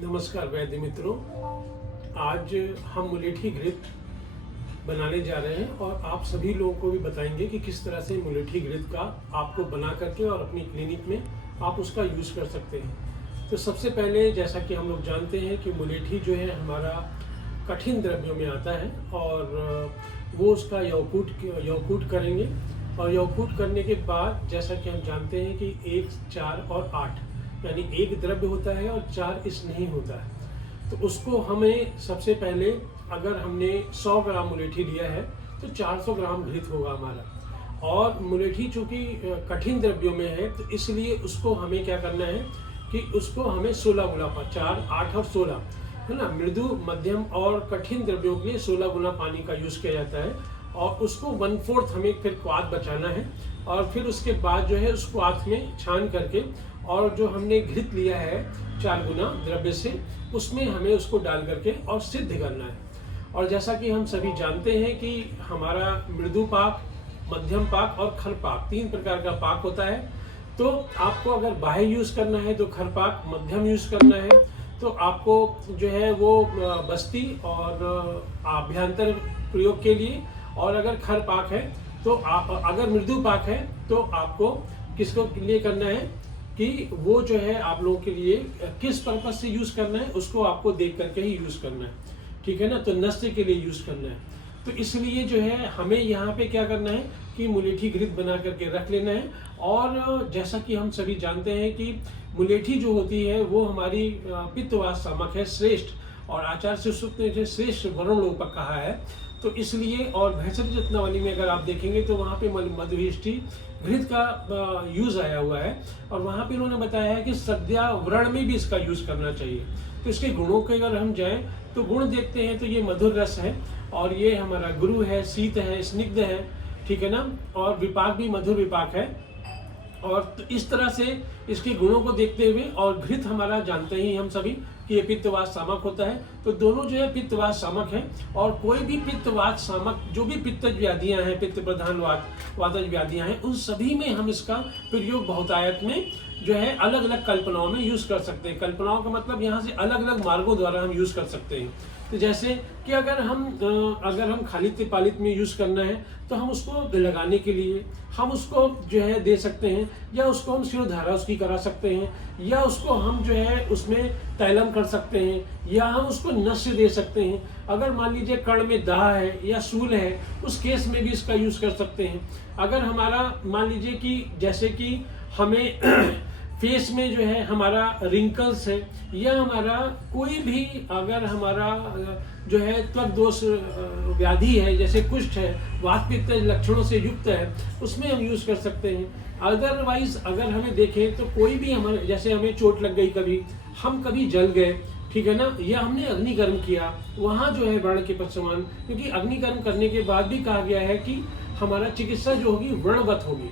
नमस्कार वैद्य मित्रों। आज हम मुलेठी घृत बनाने जा रहे हैं और आप सभी लोगों को भी बताएंगे कि किस तरह से मुलेठी घृत का आपको बना करके और अपनी क्लिनिक में आप उसका यूज़ कर सकते हैं। तो सबसे पहले जैसा कि हम लोग जानते हैं कि मुलेठी जो है हमारा कठिन द्रव्यों में आता है और वो उसका यौकूट करेंगे और यौकूट करने के बाद जैसा कि हम जानते हैं कि 1, 4 और 8 यानी एक द्रव्य होता है और 4 नहीं होता है। तो उसको हमें सबसे पहले अगर हमने 100 ग्राम मुलेठी लिया है तो 400 ग्राम घृत होगा हमारा। और मुलेठी चूँकि कठिन द्रव्यों में है तो इसलिए उसको हमें क्या करना है कि उसको हमें 16 गुना 4, 8 और 16 है ना, मृदु मध्यम और कठिन द्रव्यों के लिए 16 गुना पानी का यूज़ किया जाता है। और उसको 1/4 हमें फिर क्वाथ बचाना है और फिर उसके बाद जो है उस क्वाथ में छान करके और जो हमने घृत लिया है 4 गुना द्रव्य से उसमें हमें उसको डाल करके और सिद्ध करना है। और जैसा कि हम सभी जानते हैं कि हमारा मृदु पाक, मध्यम पाक और खर पाक 3 प्रकार का पाक होता है। तो आपको अगर बाह्य यूज़ करना है तो खर पाक, मध्यम यूज़ करना है तो आपको जो है वो बस्ती और आभ्यंतर प्रयोग के लिए, और अगर खर पाक है तो आप अगर मृदु पाक है तो आपको किसको लिए करना है कि वो जो है आप लोगों के लिए किस पर्पज से यूज़ करना है उसको आपको देख करके ही यूज़ करना है, ठीक है ना। तो नस्य के लिए यूज़ करना है। तो इसलिए जो है हमें यहाँ पे क्या करना है कि मुलेठी घृत बना करके रख लेना है। और जैसा कि हम सभी जानते हैं कि मुलेठी जो होती है वो हमारी पित्तवात शामक है, श्रेष्ठ, और आचार्य सुश्रुत ने इसे श्रेष्ठ वरुणोपक कहा है। तो इसलिए और भैंसरी रत्नावली में अगर आप देखेंगे तो वहाँ पे मधुविष्टि घृत का यूज़ आया हुआ है और वहाँ पे उन्होंने बताया है कि सद्या व्रण में भी इसका यूज़ करना चाहिए। तो इसके गुणों के अगर हम जाएं तो गुण देखते हैं तो ये मधुर रस है और ये हमारा गुरु है, शीत है, स्निग्ध है, ठीक है ना, और विपाक भी मधुर विपाक है। और तो इस तरह से इसके गुणों को देखते हुए, और घृत हमारा जानते ही हम सभी कि ये पित्तवात शामक होता है। तो दोनों जो है पित्तवात शामक है और कोई भी पित्तवात शामक जो भी पित्तज व्याधियां हैं, पित्त प्रधान वातज व्याधियां हैं, उन सभी में हम इसका प्रयोग बहुतायत में जो है अलग अलग कल्पनाओं में यूज़ कर सकते हैं। कल्पनाओं का मतलब यहाँ से अलग अलग मार्गों द्वारा हम यूज़ कर सकते हैं। तो जैसे कि अगर हम खालित पालित में यूज़ करना है तो हम उसको लगाने के लिए हम उसको जो है दे सकते हैं, या उसको हम शिरोधारा उसकी करा सकते हैं, या उसको हम जो है उसमें तैलम कर सकते हैं, या हम उसको नस्य दे सकते हैं। अगर मान लीजिए कर्ण में दाह है या शूल है उस केस में भी इसका यूज़ कर सकते हैं। अगर हमारा मान लीजिए कि जैसे कि हमें फेस में जो है हमारा रिंकल्स है, या हमारा कोई भी अगर हमारा जो है त्वक दोष व्याधि है जैसे कुष्ठ है, वात पित्त लक्षणों से युक्त है, उसमें हम यूज़ कर सकते हैं। अदरवाइज अगर हमें देखें तो कोई भी हमारे जैसे हमें चोट लग गई, कभी हम कभी जल गए, ठीक है ना, या हमने अग्निकर्म किया, वहाँ जो है व्रण के समान, क्योंकि अग्निकर्म करने के बाद भी कहा गया है कि हमारा चिकित्सा जो होगी व्रणवत होगी,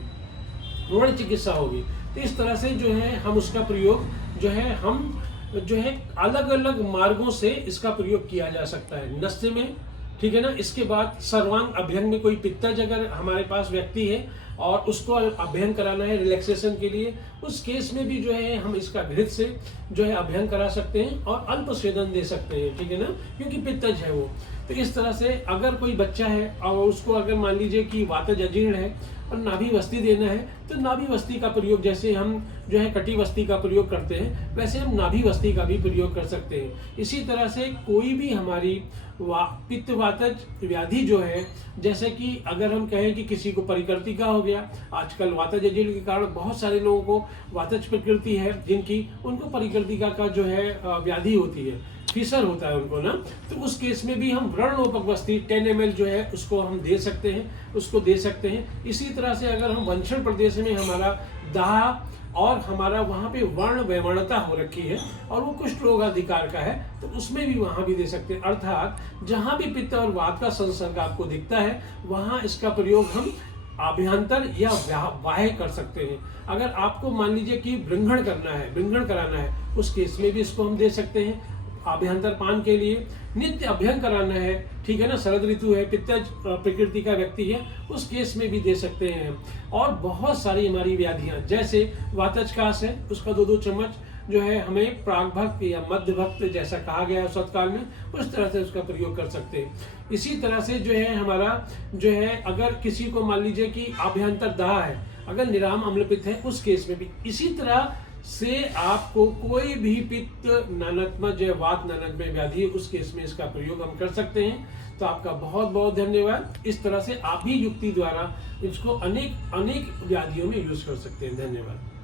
व्रण चिकित्सा होगी। तो इस तरह से जो है हम उसका प्रयोग जो है हम जो है अलग अलग मार्गों से इसका प्रयोग किया जा सकता है नस्य में, ठीक है ना। इसके बाद सर्वांग अभ्यंग में कोई पित्तज अगर हमारे पास व्यक्ति है और उसको अभ्यंग कराना है रिलैक्सेशन के लिए, उस केस में भी जो है हम इसका घृत से जो है अभ्यंग करा सकते हैं और अल्प स्वेदन दे सकते हैं, ठीक है ना, क्योंकि पित्तज है वो। तो इस तरह से अगर कोई बच्चा है और उसको अगर मान लीजिए कि वातज अजीर्ण है और नाभि वस्ती देना है तो नाभि वस्ती का प्रयोग जैसे हम जो है कटी वस्ती का प्रयोग करते हैं वैसे हम नाभि वस्ती का भी प्रयोग कर सकते हैं। इसी तरह से कोई भी हमारी पित्तवातज व्याधि जो है, जैसे कि अगर हम कहें कि किसी को परिकृतिका हो गया, आजकल वातज अजीर्ण के कारण बहुत सारे लोगों को वातज प्रकृति है जिनकी, उनको परिकृतिका का जो है व्याधि होती है, फीसर होता है उनको ना, तो उस केस में भी हम व्रणोपक वस्ती 10 ml जो है उसको हम दे सकते हैं, उसको दे सकते हैं। इसी तरह से अगर हम वंशण प्रदेश में हमारा दाह और हमारा वहाँ पे वर्ण वैवर्णता हो रखी है और वो कुष्ठ रोग अधिकार का है तो उसमें भी वहाँ भी दे सकते हैं। अर्थात जहाँ भी पित्त और वात का संसर्ग आपको दिखता है वहाँ इसका प्रयोग हम आभ्यंतर या बाह्य कर सकते हैं। अगर आपको मान लीजिए कि वृंघण करना है, वृंघण कराना है, उस केस में भी इसको हम दे सकते हैं। आभ्यंतर पान के लिए नित्य अभ्यंग कराना है, ठीक है ना, शरद ऋतु है, पित्तज प्रकृति का व्यक्ति है, उस केस में भी दे सकते हैं। और बहुत सारी हमारी व्याधियां जैसे वातज कास है उसका 2-2 चम्मच, जो है हमें प्राग भक्त या मध्य भक्त जैसा कहा गया है सत्काल में, उस तरह से उसका प्रयोग कर सकते हैं। इसी तरह से जो है हमारा जो है अगर किसी को मान लीजिए कि आभ्यंतर दाह है, अगर निराम अम्लपित्त है, उस केस में भी इसी तरह से आपको कोई भी पित्त ननत्मज या वात ननत्मय व्याधि है, उस केस में इसका प्रयोग हम कर सकते हैं। तो आपका बहुत बहुत धन्यवाद। इस तरह से आप भी युक्ति द्वारा इसको अनेक व्याधियों में यूज कर सकते हैं। धन्यवाद।